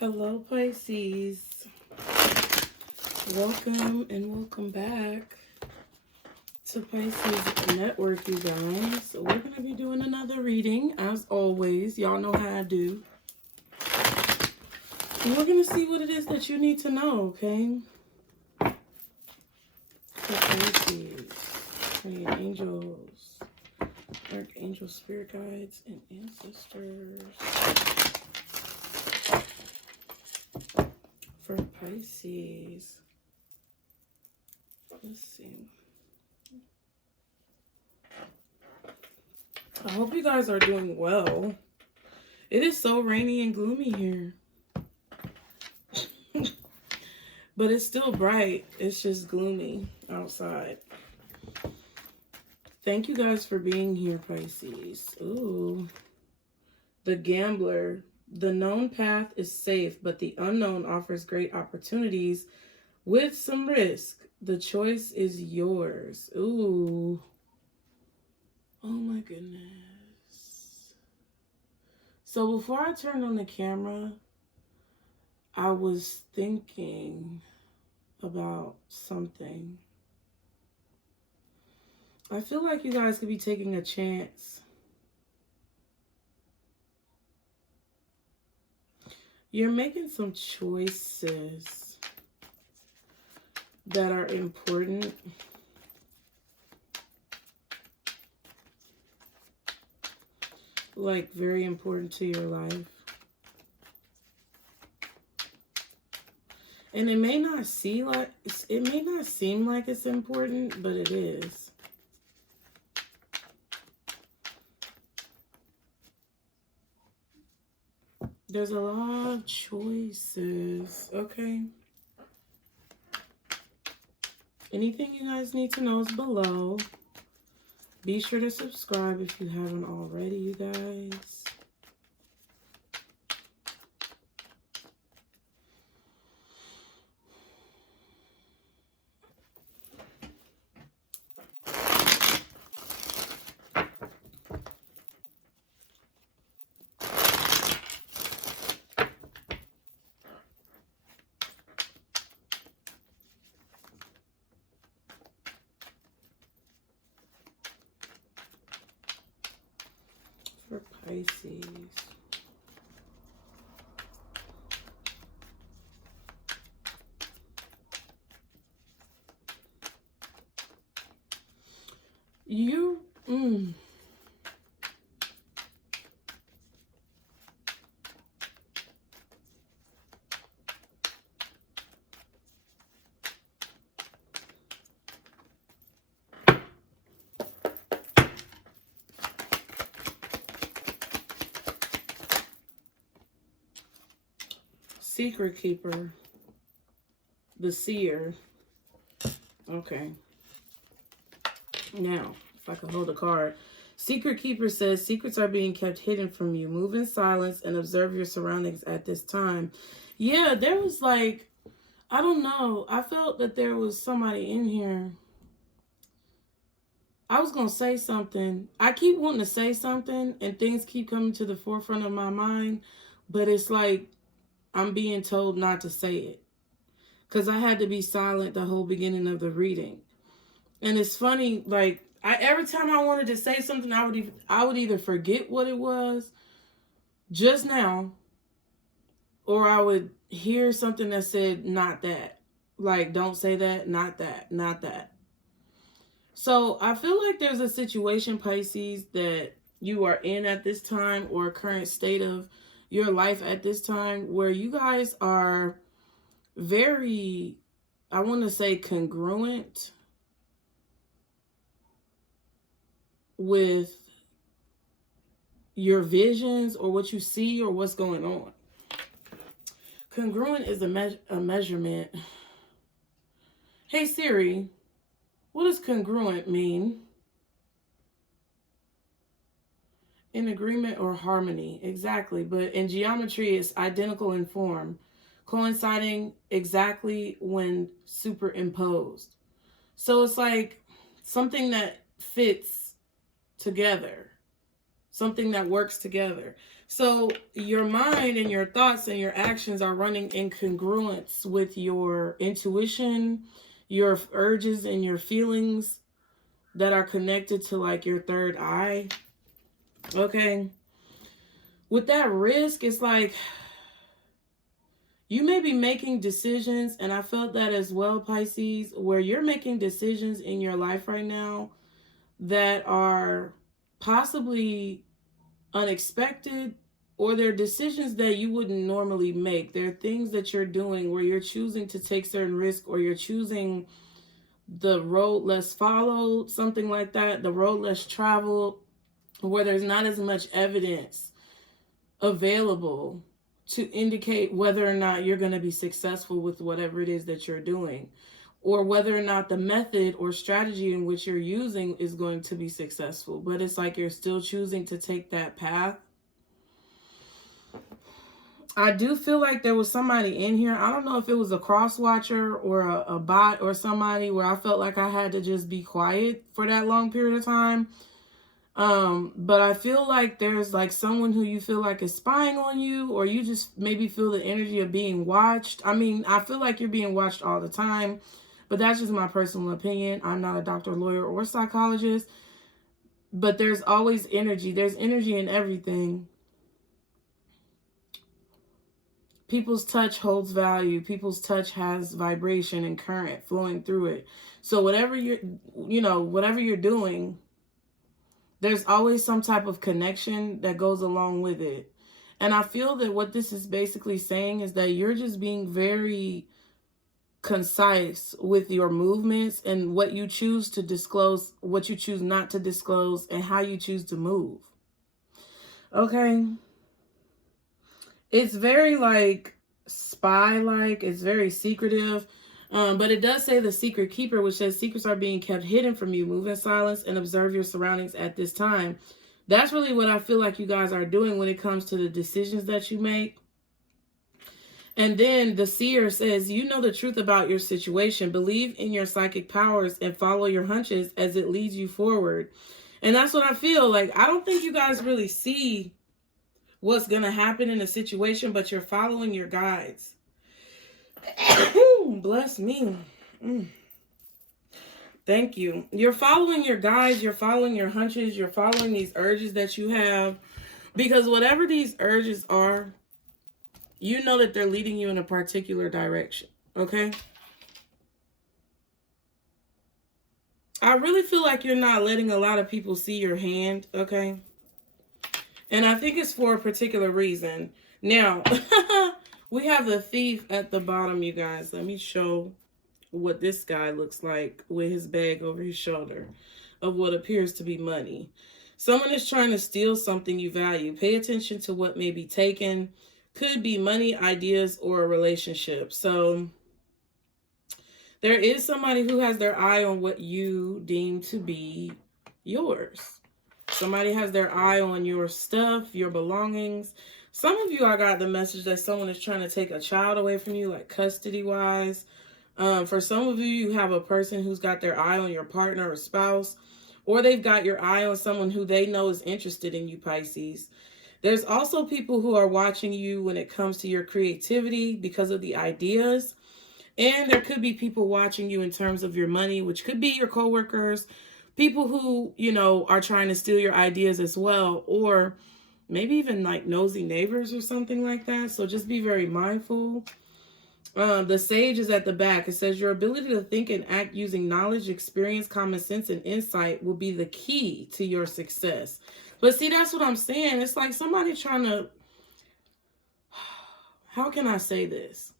Hello, Pisces. Welcome and welcome back to Pisces Network, you guys. So we're going to be doing another reading, as always. Y'all know how I do. And we're going to see what it is that you need to know, okay? So Pisces, praying angels, archangel, spirit guides, and ancestors. For Pisces, let's see. I hope you guys are doing well. It is so rainy and gloomy here. But it's still bright. It's just gloomy outside. Thank you guys for being here, Pisces. Ooh. The Gambler. The known path is safe, but the unknown offers great opportunities with some risk. The choice is yours. Ooh. Oh my goodness. So before I turned on the camera, I was thinking about something. I feel like you guys could be taking a chance. You're making some choices that are important. Like very important to your life. And it may not seem like it's important, but it is. There's a lot of choices, okay? Anything you guys need to know is below. Be sure to subscribe if you haven't already, you guys. For Pisces. Secret keeper. The seer. Okay. Now, if I can hold a card. Secret keeper says, secrets are being kept hidden from you. Move in silence and observe your surroundings at this time. Yeah, there was like, I don't know. I felt that there was somebody in here. I was going to say something. I keep wanting to say something and things keep coming to the forefront of my mind. But it's like I'm being told not to say it. Because I had to be silent the whole beginning of the reading. And it's funny, like, every time I wanted to say something, I would either forget what it was just now, or I would hear something that said, not that. Like, don't say that, not that, not that. So I feel like there's a situation, Pisces, that you are in at this time, or a current state of your life at this time, where you guys are very, I want to say, congruent with your visions or what you see or what's going on. Congruent is a measurement. Hey Siri, what does congruent mean? In agreement or harmony. Exactly. But in geometry, it's identical in form, coinciding exactly when superimposed. So it's like something that fits together, something that works together. So your mind and your thoughts and your actions are running in congruence with your intuition, your urges and your feelings that are connected to like your third eye. Okay. With that risk, it's like you may be making decisions, and I felt that as well, Pisces, where you're making decisions in your life right now that are possibly unexpected, or they're decisions that you wouldn't normally make. They're things that you're doing where you're choosing to take certain risks, or you're choosing the road less followed, something like that, the road less traveled, where there's not as much evidence available to indicate whether or not you're going to be successful with whatever it is that you're doing, or whether or not the method or strategy in which you're using is going to be successful. But it's like you're still choosing to take that path. I do feel like there was somebody in here. I don't know if it was a cross watcher or a bot or somebody, where I felt like I had to just be quiet for that long period of time. But I feel like there's like someone who you feel like is spying on you, or you just maybe feel the energy of being watched. I mean, I feel like you're being watched all the time, but that's just my personal opinion. I'm not a doctor, lawyer, or psychologist, but there's always energy. There's energy in everything. People's touch holds value. People's touch has vibration and current flowing through it. So whatever you're doing, there's always some type of connection that goes along with it. And I feel that what this is basically saying is that you're just being very concise with your movements and what you choose to disclose, what you choose not to disclose, and how you choose to move. Okay? It's very like spy-like. It's very secretive. But it does say the secret keeper, which says secrets are being kept hidden from you. Move in silence and observe your surroundings at this time. That's really what I feel like you guys are doing when it comes to the decisions that you make. And then the seer says, you know the truth about your situation. Believe in your psychic powers and follow your hunches as it leads you forward. And that's what I feel like. I don't think you guys really see what's going to happen in a situation, but you're following your guides. Bless me. Thank you. You're following your guides. You're following your hunches. You're following these urges that you have. Because whatever these urges are, you know that they're leading you in a particular direction. Okay? I really feel like you're not letting a lot of people see your hand. Okay? And I think it's for a particular reason. Now, we have the thief at the bottom, you guys. Let me show what this guy looks like with his bag over his shoulder of what appears to be money. Someone is trying to steal something you value. Pay attention to what may be taken. Could be money, ideas, or a relationship. So there is somebody who has their eye on what you deem to be yours. Somebody has their eye on your stuff, your belongings. Some of you, I got the message that someone is trying to take a child away from you, like custody-wise. For some of you, you have a person who's got their eye on your partner or spouse, or they've got your eye on someone who they know is interested in you, Pisces. There's also people who are watching you when it comes to your creativity because of the ideas. And there could be people watching you in terms of your money, which could be your coworkers, people who, are trying to steal your ideas as well, or maybe even like nosy neighbors or something like that. So just be very mindful. The sage is at the back. It says your ability to think and act using knowledge, experience, common sense, and insight will be the key to your success. But see, that's what I'm saying. It's like somebody trying to, how can I say this?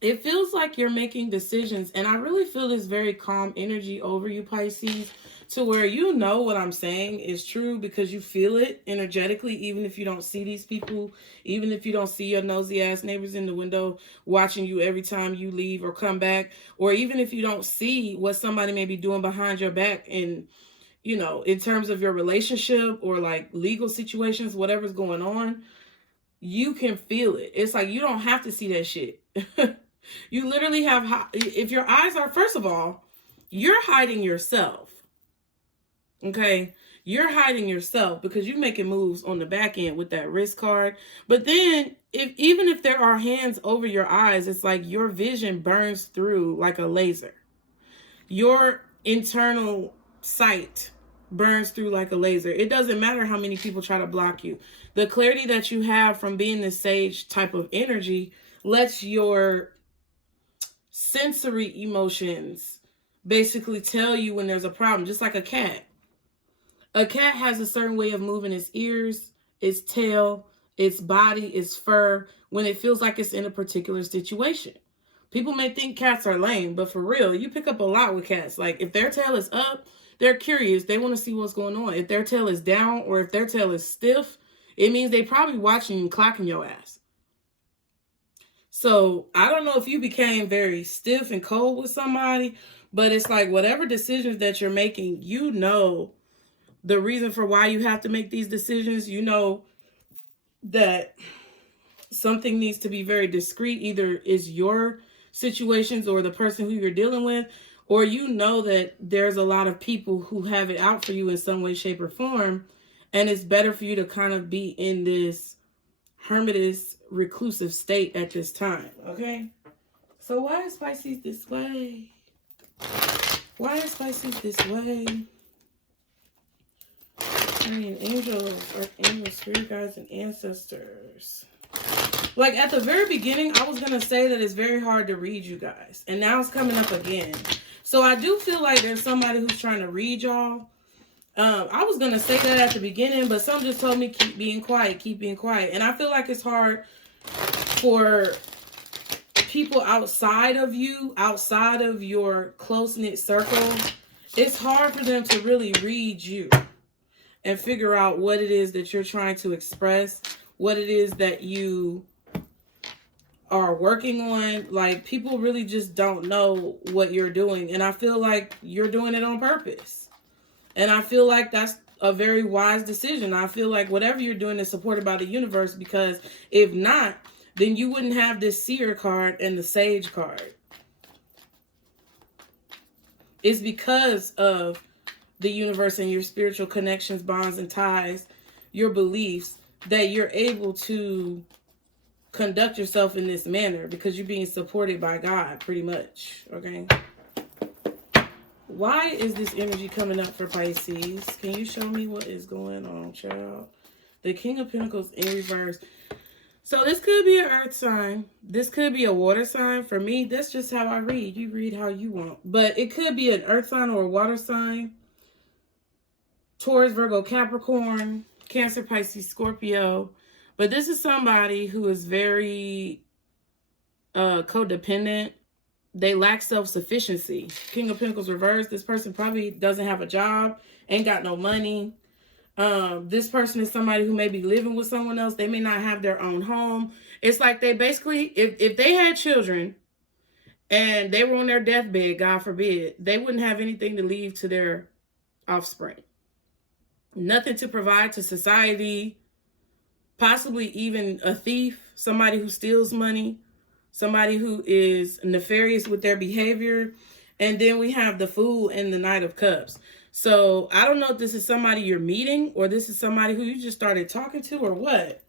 It feels like you're making decisions, and I really feel this very calm energy over you, Pisces, to where you know what I'm saying is true because you feel it energetically, even if you don't see these people, even if you don't see your nosy ass neighbors in the window watching you every time you leave or come back, or even if you don't see what somebody may be doing behind your back and, in terms of your relationship or like legal situations, whatever's going on, you can feel it. It's like you don't have to see that shit. You literally have, if your eyes are, first of all, you're hiding yourself. Okay? you're hiding yourself because you're making moves on the back end with that risk card. But then even if there are hands over your eyes, it's like your vision burns through like a laser. Your internal sight burns through like a laser. It doesn't matter how many people try to block you. The clarity that you have from being this sage type of energy lets your sensory emotions basically tell you when there's a problem, just like a cat. A cat has a certain way of moving its ears, its tail, its body, its fur, when it feels like it's in a particular situation. People may think cats are lame, but for real, you pick up a lot with cats. Like, if their tail is up, they're curious. They want to see what's going on. If their tail is down or if their tail is stiff, it means they probably watching you clocking your ass. So, I don't know if you became very stiff and cold with somebody, but it's like whatever decisions that you're making, you know the reason for why you have to make these decisions. You know that something needs to be very discreet. Either is your situations or the person who you're dealing with, or you know that there's a lot of people who have it out for you in some way, shape, or form, and it's better for you to kind of be in this hermitous, reclusive state at this time, okay? So why is Pisces this way? Why is Pisces this way? I mean, angels, archangels, spirit guides, and ancestors. Like, at the very beginning, I was going to say that it's very hard to read you guys. And now it's coming up again. So I do feel like there's somebody who's trying to read y'all. I was going to say that at the beginning, but some just told me keep being quiet, keep being quiet. And I feel like it's hard for people outside of you, outside of your close-knit circle. It's hard for them to really read you and figure out what it is that you're trying to express, what it is that you are working on. Like, people really just don't know what you're doing. And I feel like you're doing it on purpose. And I feel like that's a very wise decision. I feel like whatever you're doing is supported by the universe, because if not, then you wouldn't have this seer card and the sage card. It's because of the universe and your spiritual connections, bonds, and ties, your beliefs, that you're able to conduct yourself in this manner, because you're being supported by God, pretty much, okay? Why is this energy coming up for Pisces? Can you show me what is going on, child? The King of Pentacles in reverse. So this could be an earth sign. This could be a water sign. For me, that's just how I read. You read how you want. But it could be an earth sign or a water sign. Taurus, Virgo, Capricorn, Cancer, Pisces, Scorpio. But this is somebody who is very codependent. They lack self-sufficiency. King of Pentacles reversed. This person probably doesn't have a job, ain't got no money. This person is somebody who may be living with someone else. They may not have their own home. It's like they basically, if they had children and they were on their deathbed, God forbid, they wouldn't have anything to leave to their offspring. Nothing to provide to society. Possibly even a thief, somebody who steals money, somebody who is nefarious with their behavior. And then we have the Fool and the Knight of Cups. So I don't know if this is somebody you're meeting or this is somebody who you just started talking to or what.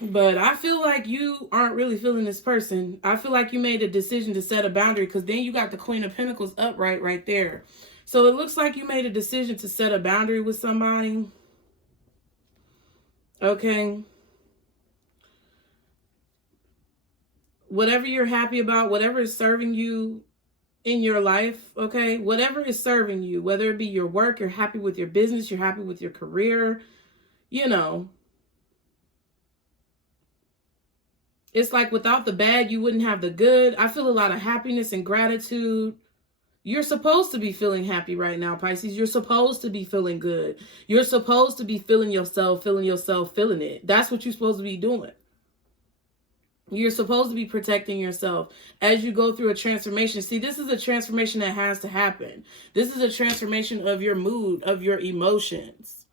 But I feel like you aren't really feeling this person. I feel like you made a decision to set a boundary, because then you got the Queen of Pentacles upright right there. So it looks like you made a decision to set a boundary with somebody. Okay. Whatever you're happy about, whatever is serving you in your life, okay? Whatever is serving you, whether it be your work, you're happy with your business, you're happy with your career, you know. It's like without the bad, you wouldn't have the good. I feel a lot of happiness and gratitude. You're supposed to be feeling happy right now, Pisces. You're supposed to be feeling good. You're supposed to be feeling yourself, feeling it. That's what you're supposed to be doing. You're supposed to be protecting yourself as you go through a transformation. See, this is a transformation that has to happen. This is a transformation of your mood, of your emotions,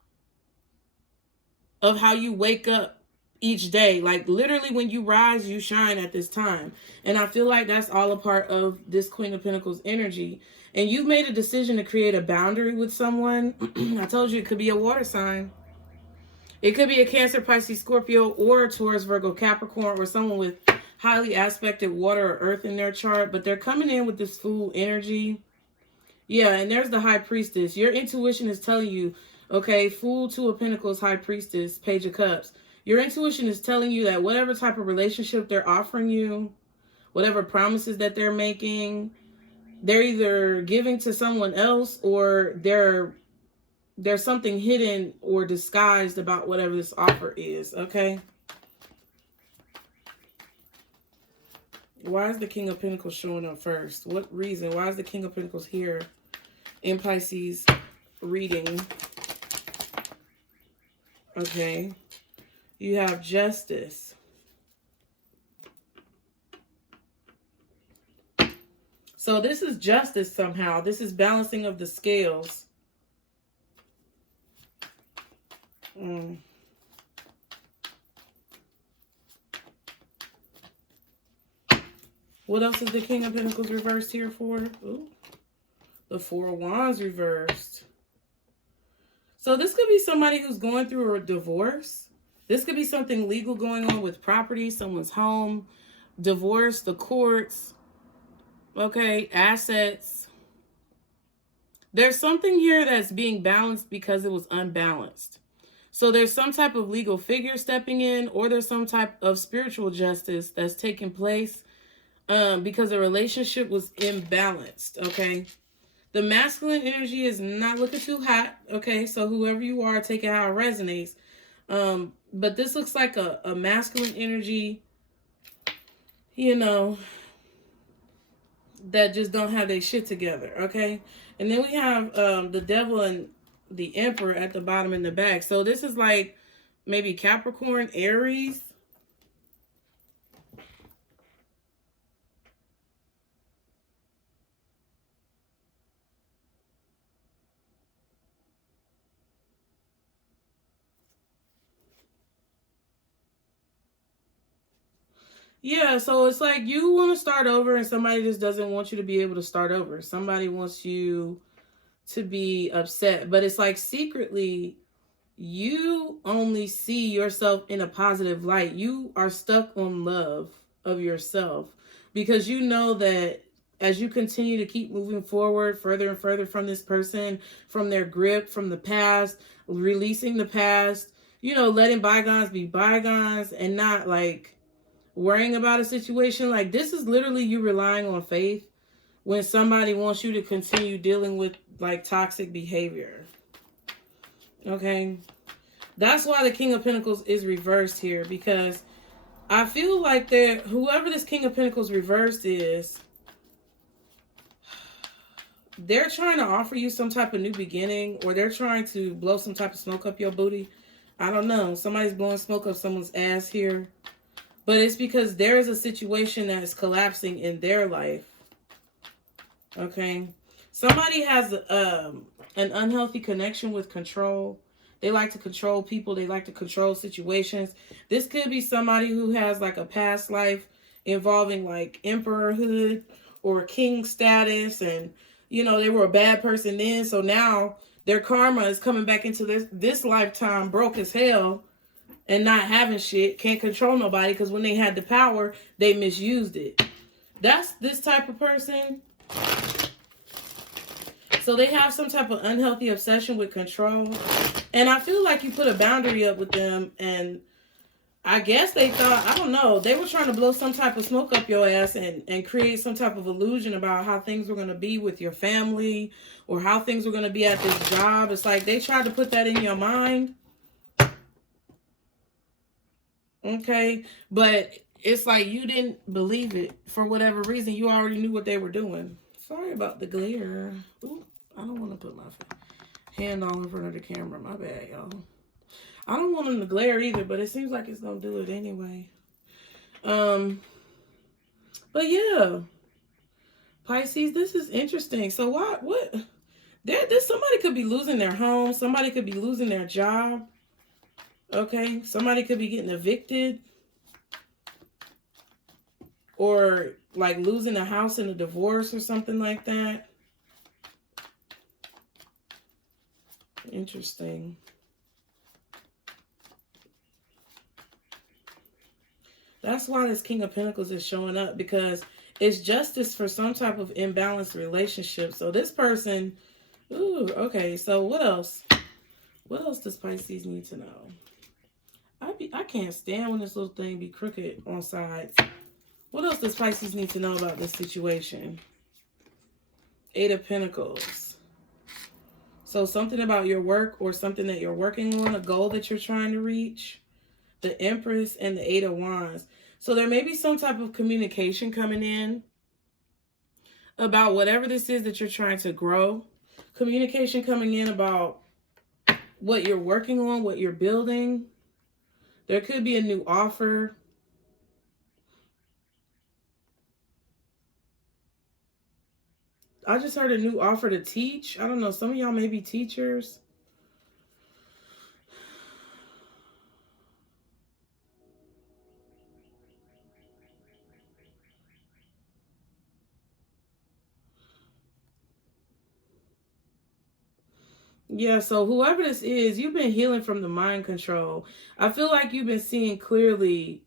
of how you wake up each day. Like literally when you rise, you shine at this time. And I feel like that's all a part of this Queen of Pentacles energy. And you've made a decision to create a boundary with someone. I told you it could be a water sign. It could be a Cancer, Pisces, Scorpio, or a Taurus, Virgo, Capricorn, or someone with highly aspected water or earth in their chart. But they're coming in with this Fool energy. Yeah, and there's the High Priestess. Your intuition is telling you, okay, Fool, Two of Pentacles, High Priestess, Page of Cups. Your intuition is telling you that whatever type of relationship they're offering you, whatever promises that they're making, they're either giving to someone else or there's something hidden or disguised about whatever this offer is, okay? Why is the King of Pentacles showing up first? What reason? Why is the King of Pentacles here in Pisces reading? Okay. You have Justice. So this is justice somehow. This is balancing of the scales. What else is the King of Pentacles reversed here for? Ooh. The Four of Wands reversed. So this could be somebody who's going through a divorce. This could be something legal going on with property, someone's home, divorce, the courts, okay, assets. There's something here that's being balanced because it was unbalanced. So there's some type of legal figure stepping in, or there's some type of spiritual justice that's taking place because the relationship was imbalanced, okay? The masculine energy is not looking too hot, okay? So whoever you are, take it how it resonates. But this looks like a masculine energy, you know, that just don't have their shit together, okay? And then we have the Devil and the Emperor at the bottom in the back. So this is like maybe Capricorn, Aries. Yeah, so it's like you want to start over and somebody just doesn't want you to be able to start over. Somebody wants you to be upset, but it's like secretly you only see yourself in a positive light. You are stuck on love of yourself because you know that as you continue to keep moving forward further and further from this person, from their grip, from the past, releasing the past, you know, letting bygones be bygones and not like worrying about a situation. Like this is literally you relying on faith when somebody wants you to continue dealing with like toxic behavior. Okay. That's why the King of Pentacles is reversed here, because I feel like that whoever this King of Pentacles reversed is, they're trying to offer you some type of new beginning, or they're trying to blow some type of smoke up your booty. I don't know. Somebody's blowing smoke up someone's ass here. But it's because there is a situation that is collapsing in their life. Okay. Somebody has an unhealthy connection with control. They like to control people. They like to control situations. This could be somebody who has like a past life involving like emperorhood or king status. And, you know, they were a bad person then. So now their karma is coming back into this lifetime broke as hell. And not having shit, can't control nobody because when they had the power, they misused it. That's this type of person. So they have some type of unhealthy obsession with control. And I feel like you put a boundary up with them. And I guess they thought, I don't know, they were trying to blow some type of smoke up your ass and create some type of illusion about how things were going to be with your family or how things were going to be at this job. It's like they tried to put that in your mind. Okay, but it's like you didn't believe it for whatever reason. You already knew what they were doing. Sorry about the glare. Ooh, I don't want to put my hand all in front of the camera. My bad, y'all. I don't want them to glare either, but it seems like it's going to do it anyway. But yeah, Pisces, this is interesting. So what? Somebody could be losing their home. Somebody could be losing their job. Okay, somebody could be getting evicted or like losing a house in a divorce or something like that. Interesting. That's why this King of Pentacles is showing up, because it's justice for some type of imbalanced relationship. So this person, ooh, okay, so what else? What else does Pisces need to know? I can't stand when this little thing be crooked on sides. What else does Pisces need to know about this situation? Eight of Pentacles. So something about your work or something that you're working on, a goal that you're trying to reach. The Empress and the Eight of Wands. So there may be some type of communication coming in about whatever this is that you're trying to grow. Communication coming in about what you're working on, what you're building. There could be a new offer. I just heard a new offer to teach. I don't know. Some of y'all may be teachers. Yeah, so whoever this is, you've been healing from the mind control. I feel like you've been seeing clearly.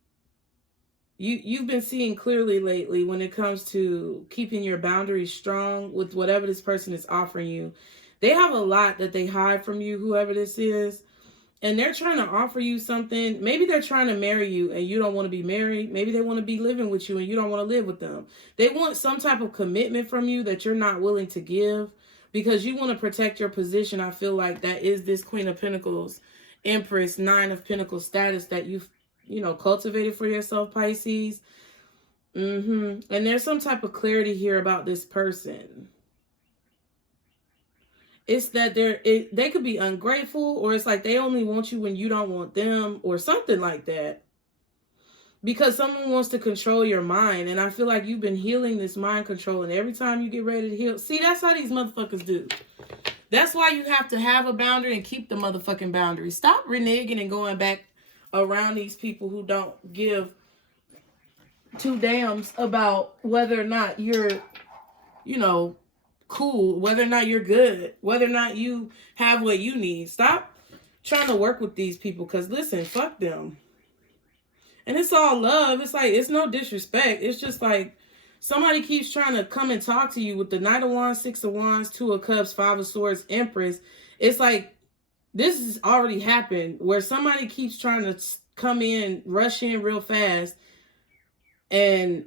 You've been seeing clearly lately when it comes to keeping your boundaries strong with whatever this person is offering you. They have a lot that they hide from you, whoever this is. And they're trying to offer you something. Maybe they're trying to marry you and you don't want to be married. Maybe they want to be living with you and you don't want to live with them. They want some type of commitment from you that you're not willing to give because you want to protect your position. I feel like that is this Queen of Pentacles, Empress, Nine of Pentacles status that you've, cultivated for yourself, Pisces. And there's some type of clarity here about this person. It's that they could be ungrateful, or it's like they only want you when you don't want them, or something like that. Because someone wants to control your mind, and I feel like you've been healing this mind control, and every time you get ready to heal, see, that's how these motherfuckers do. That's why you have to have a boundary and keep the motherfucking boundary. Stop reneging and going back around these people who don't give two dams about whether or not you're, cool, whether or not you're good, whether or not you have what you need. Stop trying to work with these people, because listen, fuck them. And it's all love. It's like, it's no disrespect. It's just like somebody keeps trying to come and talk to you with the Knight of Wands, Six of Wands, Two of Cups, Five of Swords, Empress. It's like this has already happened, where somebody keeps trying to come in, rush in real fast and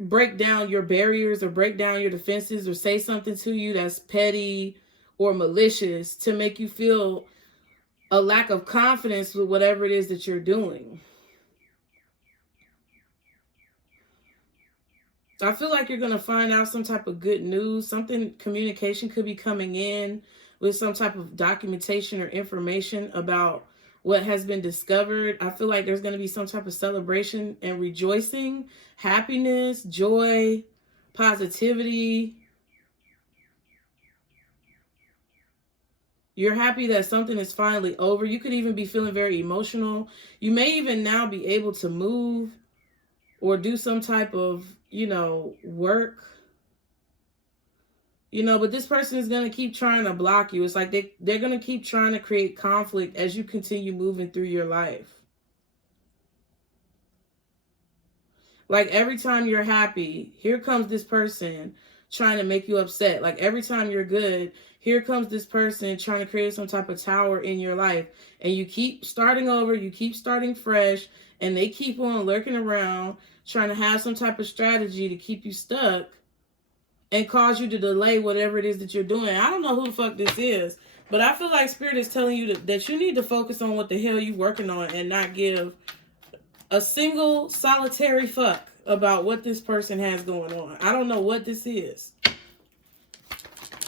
break down your barriers or break down your defenses or say something to you that's petty or malicious to make you feel a lack of confidence with whatever it is that you're doing. I feel like you're going to find out some type of good news. Communication could be coming in with some type of documentation or information about what has been discovered. I feel like there's going to be some type of celebration and rejoicing, happiness, joy, positivity. You're happy that something is finally over. You could even be feeling very emotional. You may even now be able to move or do some type of, work. But this person is going to keep trying to block you. It's like they're going to keep trying to create conflict as you continue moving through your life. Like every time you're happy, here comes this person trying to make you upset. Like every time you're good, here comes this person trying to create some type of tower in your life. And you keep starting over, you keep starting fresh, and they keep on lurking around, trying to have some type of strategy to keep you stuck and cause you to delay whatever it is that you're doing. I don't know who the fuck this is, but I feel like Spirit is telling you that you need to focus on what the hell you're working on and not give a single solitary fuck about what this person has going on. I don't know what this is.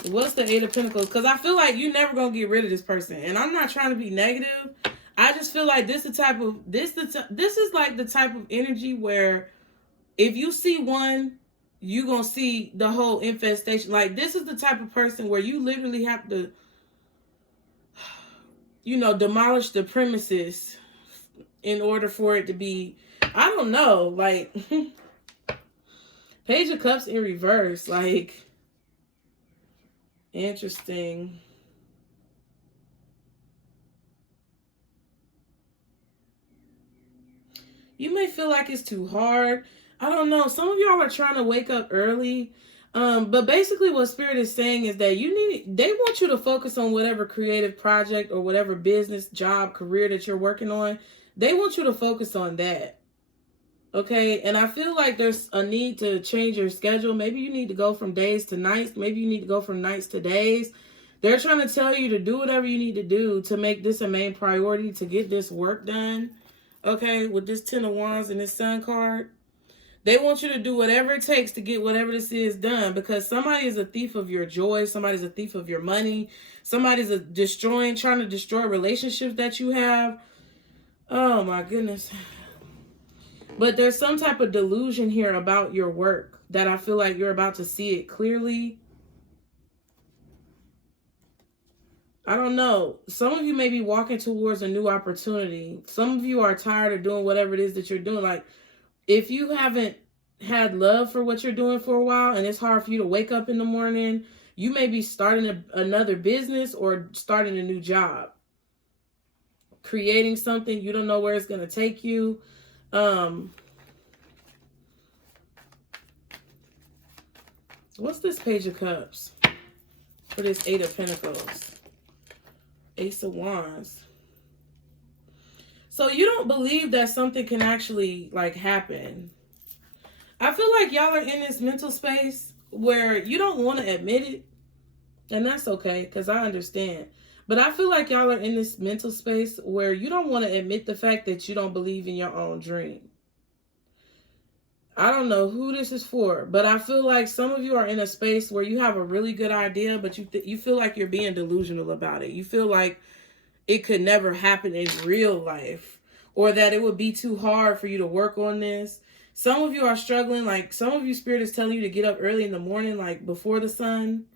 What's the Eight of Pentacles? Because I feel like you're never going to get rid of this person. And I'm not trying to be negative. I just feel like this is like the type of energy where if you see one, you're going to see the whole infestation. Like this is the type of person where you literally have to, demolish the premises in order for it to be, I don't know, like, Page of Cups in reverse, like, interesting. You may feel like it's too hard. I don't know. Some of y'all are trying to wake up early. But basically what Spirit is saying is that they want you to focus on whatever creative project or whatever business, job, career that you're working on. They want you to focus on that. Okay. And I feel like there's a need to change your schedule. Maybe you need to go from days to nights. Maybe you need to go from nights to days. They're trying to tell you to do whatever you need to do to make this a main priority, to get this work done. Okay. With this 10 of Wands and this Sun card. They want you to do whatever it takes to get whatever this is done, because somebody is a thief of your joy. Somebody's a thief of your money. Somebody's trying to destroy relationships that you have. Oh my goodness. But there's some type of delusion here about your work that I feel like you're about to see it clearly. I don't know. Some of you may be walking towards a new opportunity. Some of you are tired of doing whatever it is that you're doing. Like, if you haven't had love for what you're doing for a while and it's hard for you to wake up in the morning, you may be starting another business or starting a new job. Creating something, you don't know where it's going to take you. What's this Page of Cups for this 8 of Pentacles? Ace of Wands. So you don't believe that something can actually, like, happen. I feel like y'all are in this mental space where you don't want to admit it. And that's okay, because I understand. But I feel like y'all are in this mental space where you don't want to admit the fact that you don't believe in your own dream. I don't know who this is for, but I feel like some of you are in a space where you have a really good idea, but you feel like you're being delusional about it. You feel like it could never happen in real life, or that it would be too hard for you to work on this. Some of you are struggling. Like, some of you, Spirit is telling you to get up early in the morning, like before the sun.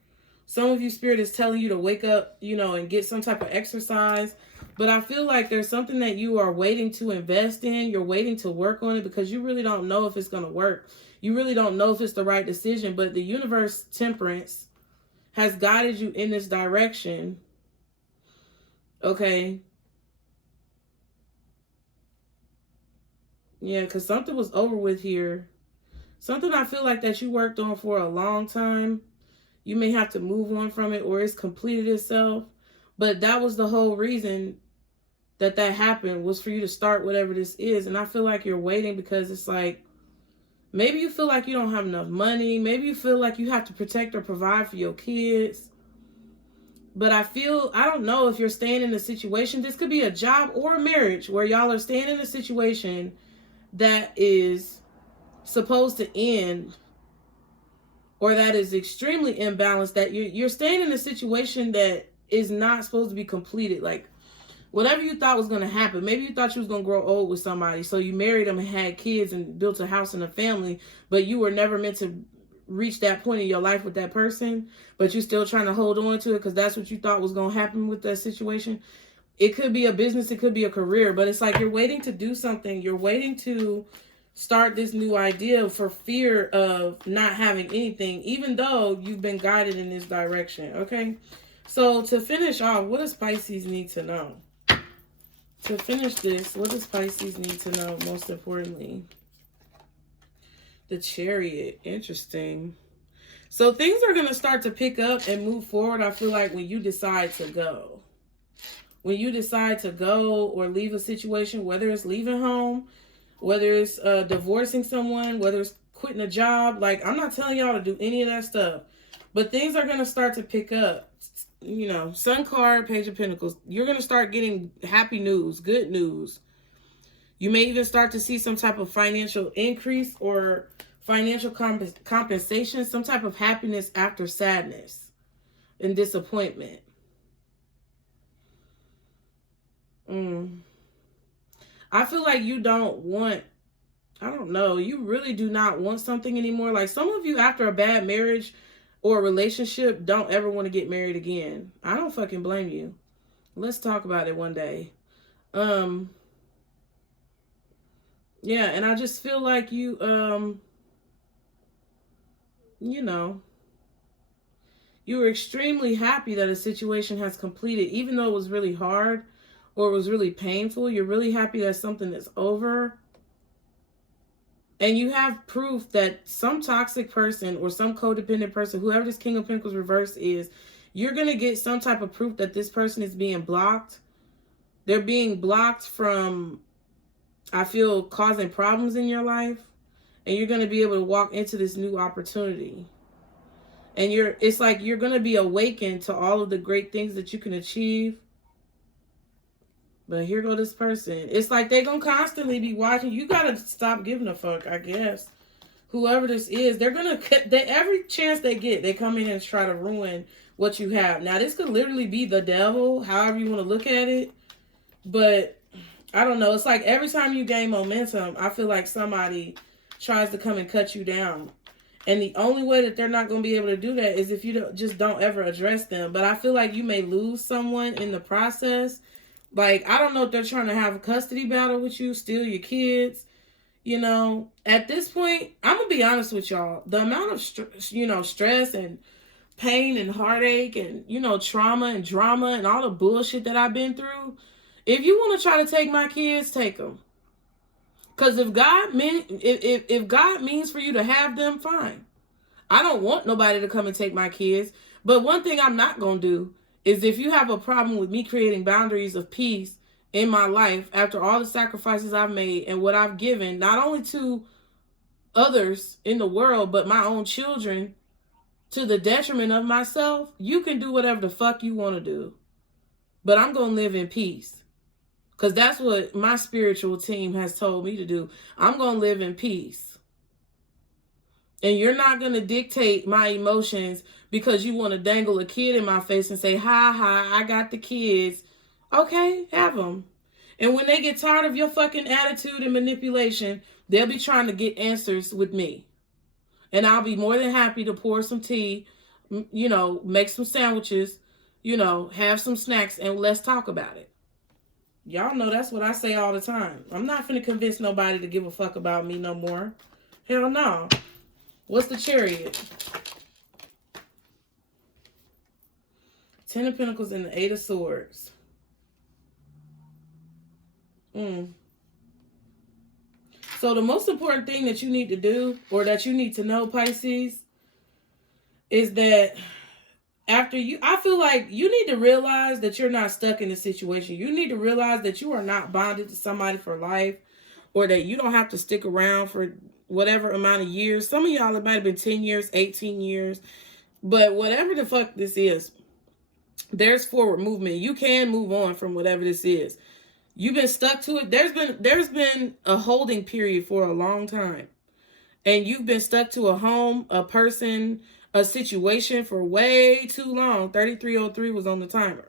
Some of you, Spirit is telling you to wake up, and get some type of exercise. But I feel like there's something that you are waiting to invest in. You're waiting to work on it because you really don't know if it's going to work. You really don't know if it's the right decision. But the universe, Temperance, has guided you in this direction. Okay. Yeah, because something was over with here. Something I feel like that you worked on for a long time. You may have to move on from it, or it's completed itself. But that was the whole reason that happened, was for you to start whatever this is. And I feel like you're waiting because it's like, maybe you feel like you don't have enough money. Maybe you feel like you have to protect or provide for your kids. But I don't know if you're staying in a situation. This could be a job or a marriage where y'all are staying in a situation that is supposed to end, or that is extremely imbalanced, that you're staying in a situation that is not supposed to be completed. Like, whatever you thought was going to happen. Maybe you thought you was going to grow old with somebody, so you married them and had kids and built a house and a family, but you were never meant to reach that point in your life with that person, but you're still trying to hold on to it because that's what you thought was going to happen with that situation. It could be a business, it could be a career, but it's like you're waiting to do something. You're waiting to start this new idea for fear of not having anything, even though you've been guided in this direction. Okay, so to finish off, what does Pisces need to know? To finish this, what does Pisces need to know most importantly? The Chariot. Interesting. So things are going to start to pick up and move forward, I feel like, when you decide to go. When you decide to go or leave a situation, whether it's leaving home, whether it's divorcing someone, whether it's quitting a job. Like, I'm not telling y'all to do any of that stuff, but things are going to start to pick up. Sun card, Page of Pentacles. You're going to start getting happy news, good news. You may even start to see some type of financial increase or financial compensation, some type of happiness after sadness and disappointment. I feel like you don't want, I don't know, you really do not want something anymore. Like, some of you, after a bad marriage or a relationship, don't ever want to get married again. I don't fucking blame you. Let's talk about it one day. Yeah, and I just feel like you, you know, you were extremely happy that a situation has completed, even though it was really hard or it was really painful. You're really happy that something is over. And you have proof that some toxic person or some codependent person, whoever this King of Pentacles reverse is, you're going to get some type of proof that this person is being blocked. They're being blocked from, I feel, causing problems in your life. And you're going to be able to walk into this new opportunity. And it's like you're going to be awakened to all of the great things that you can achieve. But here go this person. It's like they're going to constantly be watching. You got to stop giving a fuck, I guess. Whoever this is, they're going to, every chance they get, they come in and try to ruin what you have. Now, this could literally be the devil, however you want to look at it. But I don't know. It's like every time you gain momentum, I feel like somebody tries to come and cut you down. And the only way that they're not going to be able to do that is if you don't ever address them. But I feel like you may lose someone in the process. Like, I don't know if they're trying to have a custody battle with you, steal your kids. You know, at this point, I'm going to be honest with y'all. The amount of, stress and pain and heartache and, trauma and drama and all the bullshit that I've been through. If you want to try to take my kids, take them. Because if God means for you to have them, fine. I don't want nobody to come and take my kids. But one thing I'm not going to do is if you have a problem with me creating boundaries of peace in my life after all the sacrifices I've made and what I've given, not only to others in the world, but my own children, to the detriment of myself, you can do whatever the fuck you want to do. But I'm going to live in peace. Because that's what my spiritual team has told me to do. I'm going to live in peace. And you're not going to dictate my emotions because you want to dangle a kid in my face and say, ha, I got the kids. Okay, have them. And when they get tired of your fucking attitude and manipulation, they'll be trying to get answers with me. And I'll be more than happy to pour some tea, make some sandwiches, have some snacks, and let's talk about it. Y'all know that's what I say all the time. I'm not finna convince nobody to give a fuck about me no more. Hell no. What's the Chariot? 10 of Pentacles and the 8 of Swords. So the most important thing that you need to do, or that you need to know, Pisces, is that I feel like you need to realize that you're not stuck in a situation. You need to realize that you are not bonded to somebody for life, or that you don't have to stick around for whatever amount of years. Some of y'all, it might have been 10 years, 18 years, but whatever the fuck this is, there's forward movement. You can move on from whatever this is. You've been stuck to it. There's been a holding period for a long time, and you've been stuck to a home, a person, a situation for way too long. 3303 was on the timer.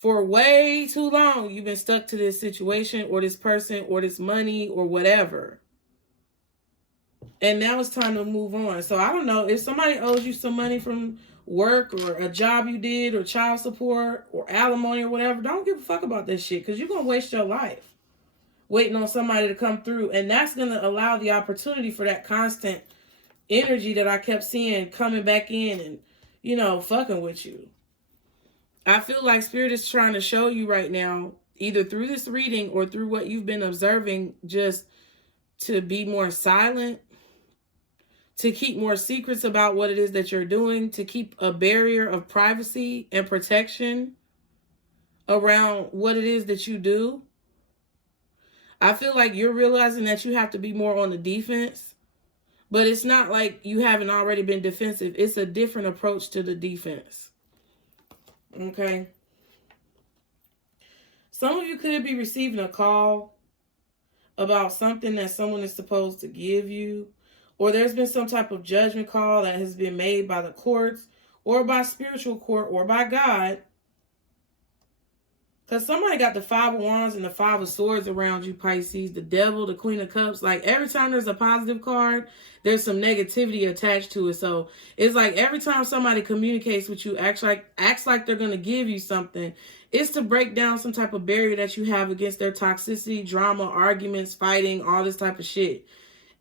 For way too long, you've been stuck to this situation or this person or this money or whatever. And now it's time to move on. So I don't know, if somebody owes you some money from work or a job you did or child support or alimony or whatever, don't give a fuck about that shit, because you're going to waste your life waiting on somebody to come through. And that's going to allow the opportunity for that constant energy that I kept seeing coming back in and, fucking with you. I feel like Spirit is trying to show you right now, either through this reading or through what you've been observing, just to be more silent, to keep more secrets about what it is that you're doing, to keep a barrier of privacy and protection around what it is that you do. I feel like you're realizing that you have to be more on the defense. But it's not like you haven't already been defensive. It's a different approach to the defense. Okay? Some of you could be receiving a call about something that someone is supposed to give you. Or there's been some type of judgment call that has been made by the courts or by spiritual court or by God Because somebody got the Five of Wands and the Five of Swords around you, Pisces. The Devil, the Queen of Cups. Like, every time there's a positive card, there's some negativity attached to it. So it's like every time somebody communicates with you, acts like they're going to give you something, it's to break down some type of barrier that you have against their toxicity, drama, arguments, fighting, all this type of shit.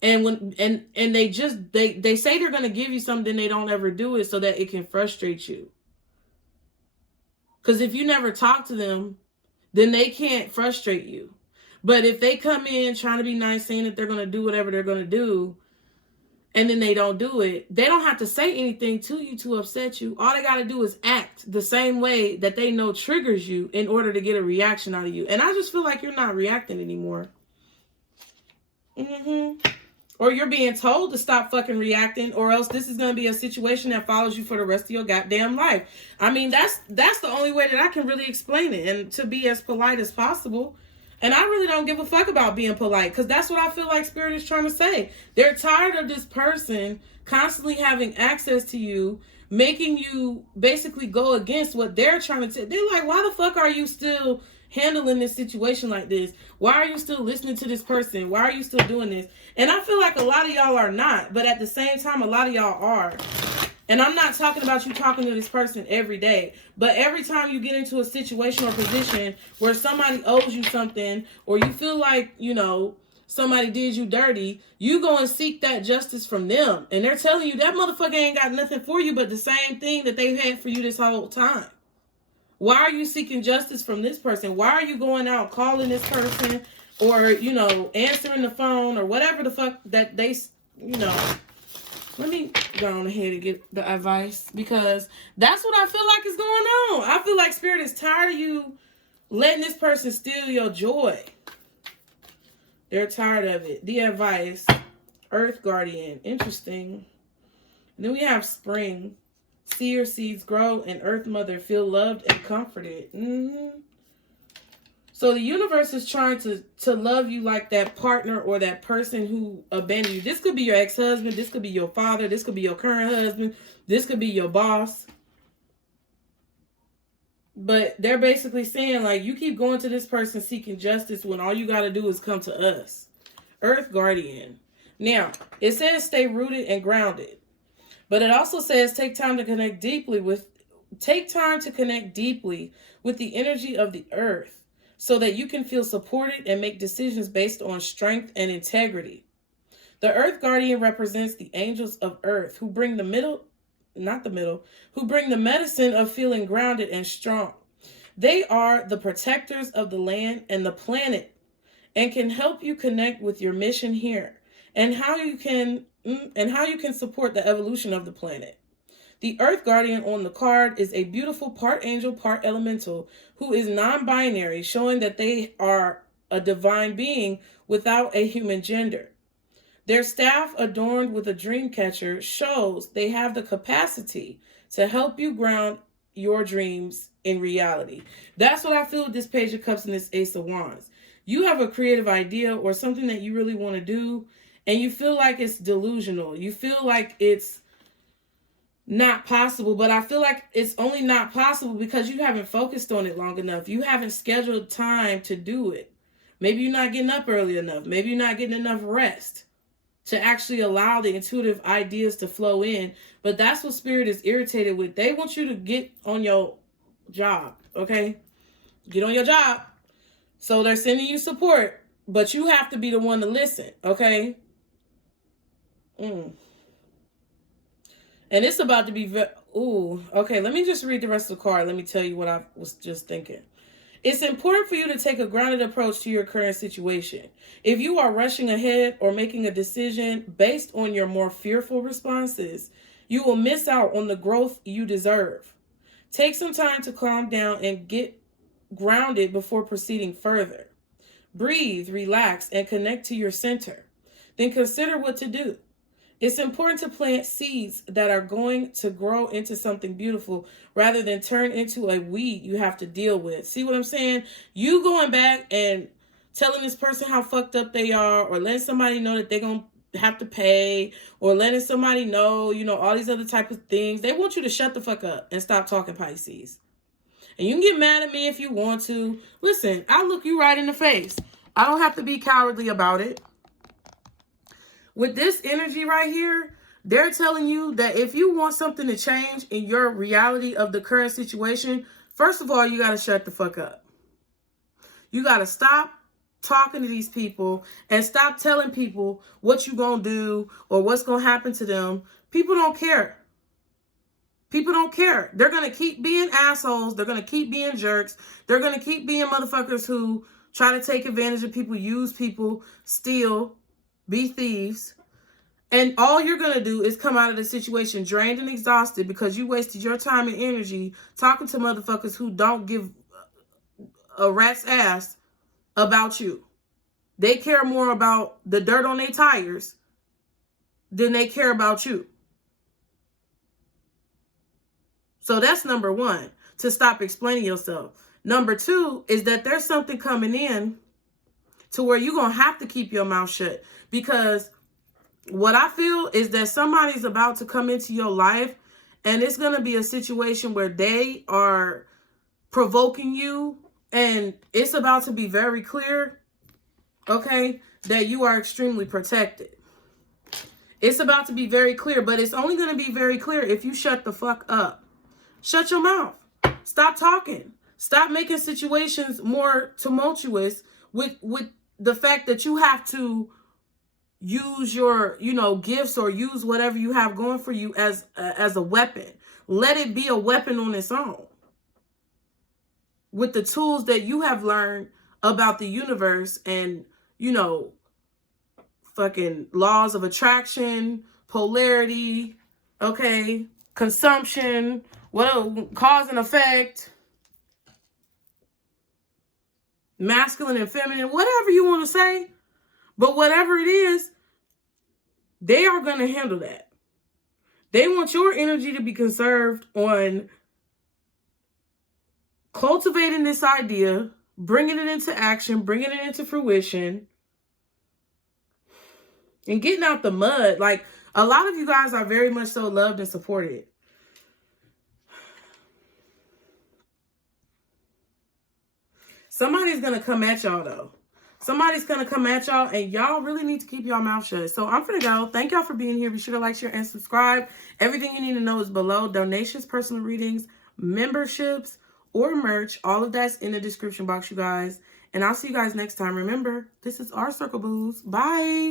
And when they say they're going to give you something, they don't ever do it so that it can frustrate you. Because if you never talk to them, then they can't frustrate you. But if they come in trying to be nice, saying that they're going to do whatever they're going to do, and then they don't do it, they don't have to say anything to you to upset you. All they got to do is act the same way that they know triggers you in order to get a reaction out of you. And I just feel like you're not reacting anymore. Or you're being told to stop fucking reacting, or else this is going to be a situation that follows you for the rest of your goddamn life. I mean, that's the only way that I can really explain it, and to be as polite as possible. And I really don't give a fuck about being polite, because that's what I feel like Spirit is trying to say. They're tired of this person constantly having access to you, making you basically go against what they're trying to tell. They're like, why the fuck are you still handling this situation like this? Why are you still listening to this person? Why are you still doing this? And I feel like a lot of y'all are not, but at the same time, a lot of y'all are. And I'm not talking about you talking to this person every day, but every time you get into a situation or position where somebody owes you something, or you feel like, you know, somebody did you dirty, you go and seek that justice from them. And they're telling you that motherfucker ain't got nothing for you but the same thing that they've had for you this whole time. Why are you seeking justice from this person? Why are you going out calling this person, or, you know, answering the phone, or whatever the fuck that they, you know. Let me go on ahead and get the advice, because that's what I feel like is going on. I feel like Spirit is tired of you letting this person steal your joy. They're tired of it. The advice, Earth Guardian, interesting. And then we have Spring. See your seeds grow, and Earth Mother feel loved and comforted. So the universe is trying to love you like that partner or that person who abandoned you. This could be your ex-husband. This could be your father. This could be your current husband. This could be your boss. But they're basically saying, like, you keep going to this person seeking justice when all you got to do is come to us. Earth Guardian. Now, it says stay rooted and grounded. But it also says take time to connect deeply with the energy of the earth, so that you can feel supported and make decisions based on strength and integrity. The Earth Guardian represents the angels of Earth who bring the medicine of feeling grounded and strong. They are the protectors of the land and the planet, and can help you connect with your mission here and how you can support the evolution of the planet. The Earth Guardian on the card is a beautiful part angel, part elemental, who is non-binary, showing that they are a divine being without a human gender. Their staff, adorned with a dream catcher, shows they have the capacity to help you ground your dreams in reality. That's what I feel with this Page of Cups and this Ace of Wands. You have a creative idea or something that you really want to do, and you feel like it's delusional. You feel like it's not possible, but I feel like it's only not possible because you haven't focused on it long enough. You haven't scheduled time to do it. Maybe you're not getting up early enough. Maybe you're not getting enough rest to actually allow the intuitive ideas to flow in. But that's what Spirit is irritated with. They want you to get on your job, okay? Get on your job. So they're sending you support, but you have to be the one to listen, okay? And it's about to be okay, let me just read the rest of the card. Let me tell you what I was just thinking. It's important for you to take a grounded approach to your current situation. If you are rushing ahead or making a decision based on your more fearful responses, you will miss out on the growth you deserve. Take some time to calm down and get grounded before proceeding further. Breathe, relax, and connect to your center. Then consider what to do. It's important to plant seeds that are going to grow into something beautiful rather than turn into a weed you have to deal with. See what I'm saying? You going back and telling this person how fucked up they are, or letting somebody know that they're going to have to pay, or letting somebody know, all these other type of things. They want you to shut the fuck up and stop talking, Pisces. And you can get mad at me if you want to. Listen, I'll look you right in the face. I don't have to be cowardly about it. With this energy right here, they're telling you that if you want something to change in your reality of the current situation, first of all, you got to shut the fuck up. You got to stop talking to these people and stop telling people what you're going to do or what's going to happen to them. People don't care. People don't care. They're going to keep being assholes. They're going to keep being jerks. They're going to keep being motherfuckers who try to take advantage of people, use people, steal, be thieves. And all you're going to do is come out of the situation drained and exhausted because you wasted your time and energy talking to motherfuckers who don't give a rat's ass about you. They care more about the dirt on their tires than they care about you. So that's number one, to stop explaining yourself. Number two is that there's something coming in to where you're going to have to keep your mouth shut, because what I feel is that somebody's about to come into your life and it's going to be a situation where they are provoking you, and it's about to be very clear, okay, that you are extremely protected. It's about to be very clear, but it's only going to be very clear if you shut the fuck up. Shut your mouth. Stop talking. Stop making situations more tumultuous with the fact that you have to use your, gifts or use whatever you have going for you as a weapon. Let it be a weapon on its own, with the tools that you have learned about the universe and, fucking laws of attraction, polarity, okay, consumption, cause and effect, masculine and feminine, whatever you want to say. But whatever it is, they are going to handle that. They want your energy to be conserved on cultivating this idea, bringing it into action, bringing it into fruition, and getting out the mud. Like, a lot of you guys are very much so loved and supported. Somebody's going to come at y'all, though. Somebody's going to come at y'all, and y'all really need to keep y'all mouth shut. So I'm going to go. Thank y'all for being here. Be sure to like, share, and subscribe. Everything you need to know is below. Donations, personal readings, memberships, or merch. All of that's in the description box, you guys. And I'll see you guys next time. Remember, this is our Circle Booze. Bye.